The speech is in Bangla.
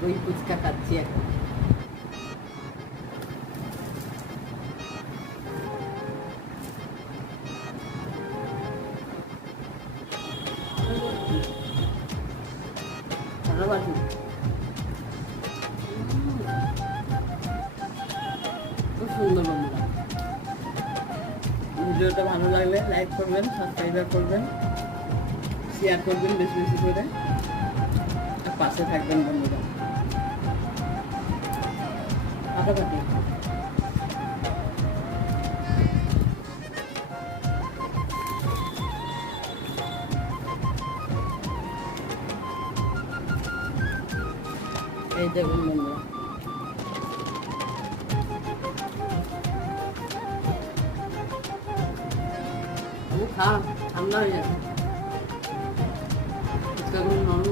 দই ফুচকা খাচ্ছি এখন। ভালোবাসি। খুব সুন্দর বন্ধুরা। ভিডিওটা ভালো লাগলে লাইক করবেন, সাবস্ক্রাইব করবেন, শেয়ার করবেন বেশি বেশি করে, আর পাশে থাকবেন বন্ধুরা। পাশাপাশি এই দেখুন বন্ধুরা, ঠান্ডা হয়ে যাবে। ফুচকাগুলো নরম